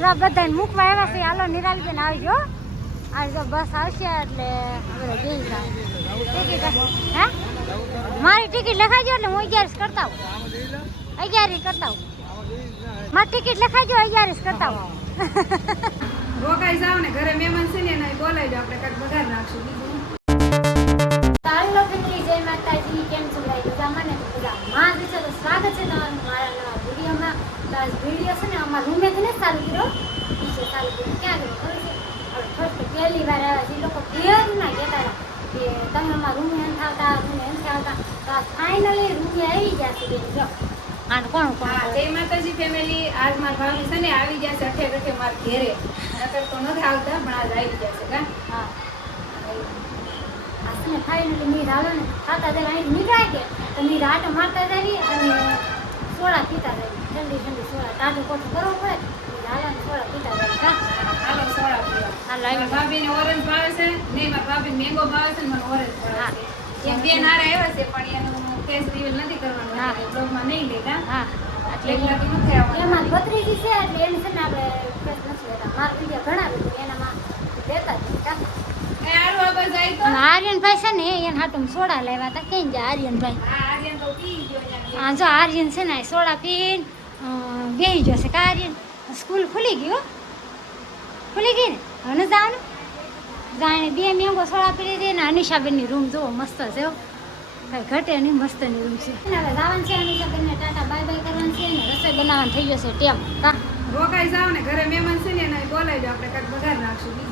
બધાને મૂકવા આવ્યા છે. હાલો નિરાલીબેન આવજો. આજે બસ આવશે એટલે હવે બેસી જાવ. ટિકિટ હે મારી ટિકિટ લખાજો એટલે હું 11 કરતા આવું. 11 કરતા આવું. મારી ટિકિટ લખાજો 11 કરતા આવું. રોકાઈ જાવ ને ઘરે મહેમાન છે ને એને બોલાવી દો આપણે કાંઈક બગાડ નાખશું બીજું. ચાલો ફેમિલી જય માતાજી. કેમ છો ભાઈ બધા? મને બધા માં છે તો સ્વાગત છે તમારું મારા નવા વિડીયોમાં. તો આ વિડીયો છે ને અમારા રૂમેથી ને ચાલુ કર્યો. નીચે ચાલુ કર્યો ક્યાં ગયો ખબર છે? હવે ફર્સ્ટ પહેલી વાર આવ્યા છે. એ લોકો પહેરું ના કહેતા હતા કે તમે અમારા રૂમે નથી આવતા, રૂમે નથી આવતા. તો આ ફાઇનલી રૂમે આવી ગયા છે બેન. જો આને કોણ કોણ જય માતાજી ફેમિલી. આજ મારા ભાભી છે ને આવી ગયા છે અઠે અઠે મારા ઘેરે. નકર તો નથી આવતા પણ આજ આવી ગયા છે કા. હા આસને ફાઇનલી મીર હાલો ને ખાતા જરા અહીં નીકળાય કે તો મીર આટો મારતા જાય અને સોડા પીતા જાય. ઠંડી ઠંડી સોડા તાજું કોઠું કરવું પડે. મીર હાલો ને સોડા પીતા જાય. કા હાલો સોડા પીવા. હાલો મારા ભાભીને ઓરેન્જ ભાવે છે નહીં, મારા ભાભીને મેંગો ભાવે છે ને મને ઓરેન્જ ભાવે છે. એક બે નારા આવ્યા છે પણ એનું ફેસ રિવીલ નથી કરવાનું. હા. બ્લોગમાં નહીં લેતા. હા એટલે એકલાથી નથી આવવાનું. એમાં ભત્રીજી છે એટલે એની છે ને આપણે ફેસ નથી લેતા. મારા વિડીયો ઘણા લોકો એનામાં લેતા જ નહીં. કા એ હારું આગળ જાય તો. અને આર્યનભાઈ છે ને એને હાટું સોડા લાવ્યા હતા. કેમ જાય આર્યનભાઈ? હા આર્યન તો પી ગયો ત્યાં. હા જો આર્યન છે ને સોડા પીને બેસી જશે. કા આર્યન સ્કૂલ ખુલી ગઈ હો, ખુલી ગઈ ને હવે ન જવાનું. જાણે બે મેંગો સોડા પી લીધી ને અનિશાબેનની રૂમ જુઓ મસ્ત છે હો, કાંઈ ઘટે નહીં, મસ્તની રૂમ છે. હવે જવાનું છે અનિશાબેનને ટાટા બાય બાય કરવાનું છે ને રસોઈ બનાવવાનું થઈ જશે ટેમ. કા રોકાઈ જાવ ને ઘરે મહેમાન છે ને એને બોલાવી દો આપણે કાંઈક બગાડ નાખશું બીજું.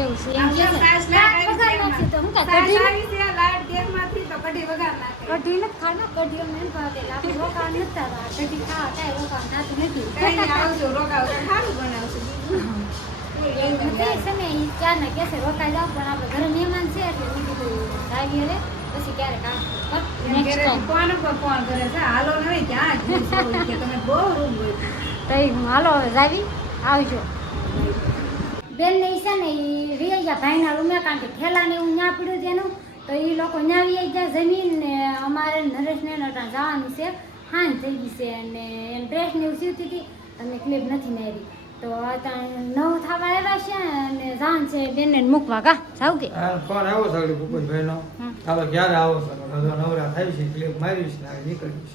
એવું છે એમ આમ કે જો છે. સાસ લાઈટ આવી બગાડ છે નાખશે તો હું સાસ કાંઈ કઢી આવી છે લાઈટ ગેસમાંથી તો કઢી વઘાર નાખે. કઢી નથી ખાના, કઢીઓ નહીં ભાવે એટલે આપણે રોકાવા નથી થતા. કઢી ખાવા કાંઈ રોકાવા થતું નથી. કઈ નહીં આવજો રોકાવ તો સારું બનાવશું બીજું. નથી છે ને ઈ ક્યારના કહેશે રોકાઈ જાવ પણ આપણે ઘરે મહેમાન છે એટલે મેં કીધું જાવી હવે પછી ક્યારેક નેક્સ્ટ ઘરે ટાઈમ ફોન ઉપર ફોન કરે છે હાલો નહીં ત્યાં જ બેસો કે તમે બહુ રૂમ હોય. તઈ હું હાલો હવે જાવી આવજો. બેન ને છે ને એ રિયા ભાઈના રૂમે કારણ કે ઠેલાને એવું ન્યા પડ્યું તેનું તો એ લોકો ન્યા વી ગયા જમીન ને અમારે નરેશને નટાણ જવાનું છે. હાંજ થઈ ગઈ છે અને એને ડ્રેસને એવું સીવતી હતી તમને ક્લિપ નથી ને આવી તો અત્યારે 9 થવા આવ્યા છે અને જાન છે બેનને મૂકવા. કા જાવ કે ફોન આવ્યો છે ભૂપતભાઈનો. ચાલો ક્યારે આવો છો? નવરા થાય છે ક્લિપ મારીશ ને નીકળીશ.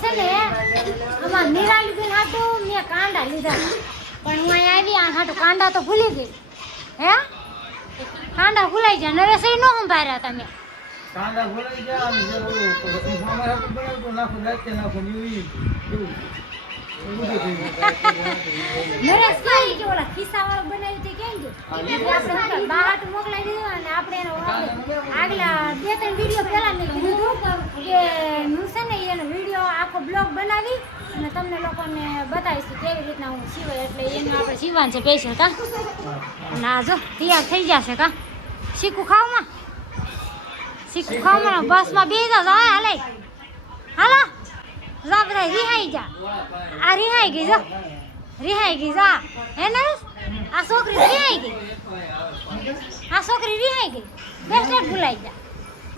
છે ને અમાર નિરાલીબેન હાટું મેં કાંડા લીધા પણ હું અહીંયા આવી આ હાટું કાંડા તો ભૂલી ગઈ. હે કાંડા ભૂલાઈ ગયા. નરેશ નો સંભાળ્યા તમે. કાંદા ભોલાઈ ગયા અને જે ઓલું અમારે બનાવતું નાખું રાતે નાખું એવું બધું થઈ ગયું. નરેશ કઈ કે ઓલા ખિસ્સાવાળો બનાવ્યું તે કેમ ગયું આપણે બહાર મોકલાઈ દીધું અને આપણે એનો આગલા 2-3 વિડીયો પહેલા મેં કીધું કે હું છે ને એનો વિડીયો આખો બ્લોગ બનાવી અને તમને લોકોને બતાવીશ કે કેવી રીતના હું સીવાય એટલે એનું આપણે સીવવાનું છે સ્પેશિયલ. કા અને આ જો તૈયાર થઈ જશે. કા શીખું ખાવામાં શીખું ખાવામાં બસમાં બેસી જાઓ. હાલે હાલો જા બધા રિહાઈ જા. આ રિહાઈ ગઈ જો રિહાઈ ગઈ જા. હે નરેશ આ છોકરી રિહાઈ ગઈ. આ છોકરી રિહાઈ ગઈ. બેસ્ટ ભૂલાઈ જા.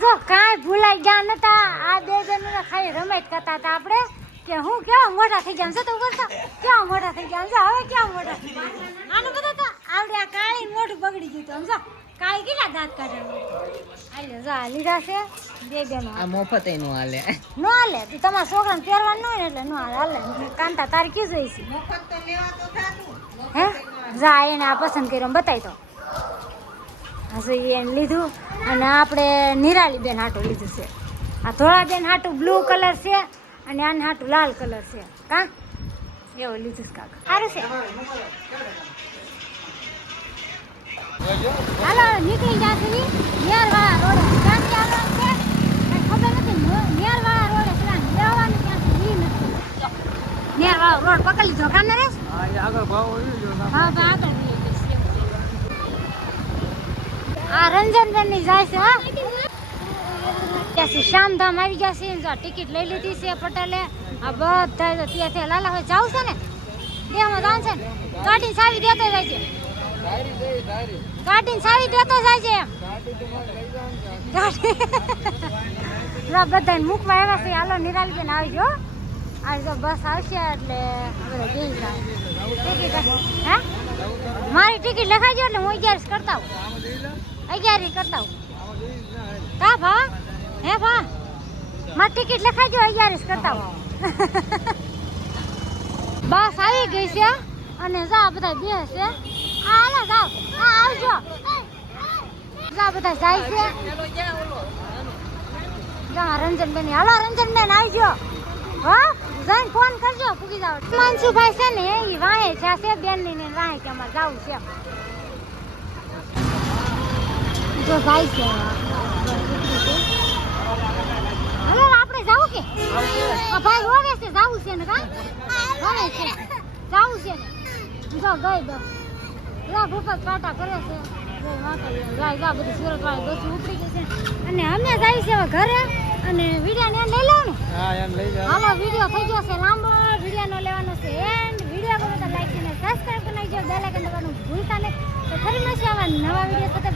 જો કાંઈ ભૂલાઈ ગયા નતા. આ બે જણને ખાલી રમેટ કરતા હતા આપણે કે હું કેવા મોટા થઈ ગયા છે તો કરતા કેવા મોટા થઈ ગયા છે હવે કેવા મોટા થઈ ગયા. આને બધા તો આવડે આ કાળી મોઢું બગડી ગયું સમજો. કાળી કેટલા દાંત કાઢે જા લીધા છે બે બેનો. આ મફત એનું હાલે નો હાલે તો તમારા છોકરાને પહેરવાનું ન હોય ને એટલે નો હાલે. કાંતા તારી કી જોઈ છે હે જા એને આ પસંદ કર્યો બતાવી તો હજી એને લીધું. અને આપણે નિરાલીબેન હાટું લીધું છે. આ ધોળાબેન હાટું બ્લુ કલર છે અને આને હાટું લાલ કલર છે. કા એવું લીધું છે કાકા સારું છે. હાલો નીકળી જશે નેરવાળા રોડે ક્યાંથી આવવાનું છે કાંઈ ખબર નથી. નેરવાળા રોડે પેલા લેવાનું ક્યાંથી એ નથી. નેરવાળો રોડ પકડી લીધો કા નરેશ? હા એ આગળ ભાવ હોય જો ના. હા ભાઈ આગળ લઈ જઈશ. આ રંજનબેનની જાય છે. હા ત્યાંથી શ્યામધામ આવી ગયા છે. જો ટિકિટ લઈ લીધી છે પટેલે. આ બધા ત્યાંથી લાલા હોય જાવ છે ને દેહમાં જાણ છે ને કાઢીને સાવી દેતો જાય છે. કાઢીને સાવી દેતો જાય છે એમ. બધાને મૂકવા આવ્યા છે. હાલો નિરાલીબેન આવજો. આજે બસ આવશે એટલે હવે બેસી જાય. હે મારી ટિકિટ લખાઈ એટલે હું 11 કરતા હું 11 કરતા હું કા ભા હે ભા મારી ટિકિટ લખાઈ 11 કરતા હું બસ આવી ગઈ છે અને જા બધા બેસે હાલો જાવ આવજો જા બધા જાય છે જા રંજનબેન હાલો રંજનબેન આવજો હા જઈને ફોન કરજો પૂગી જાવ માનસુભાઈ છે ને એ વાહે છે બેન ને વાહે કે અમારે જવું છે જો ભાઈ છે હાલો આપણે જાવું કે ભાઈ હોવે છે જાવું છે ને કા હોવે છે જાવું છે ને જો ગઈ બસ લા ભૂપત પાટા કરે છે જા બધી સુરત વાળી બસ ઉપડી ગઈ છે અને અમે જાય છે હવે ઘરે અને વિડિયો ને લઈ લો ને હા એમ લઈ જાઓ હાલો વિડિયો થઈ ગયો છે લાંબો વિડિયો નો લેવાનો છે એન્ડ વિડિયો ગમે તો લાઈક અને સબસ્ક્રાઇબ કરી નાખજો બેલ આઇકન દબાવવાનું ભૂલતા નહીં તો ફરી મળશે આવા નવા વિડિયો સાથે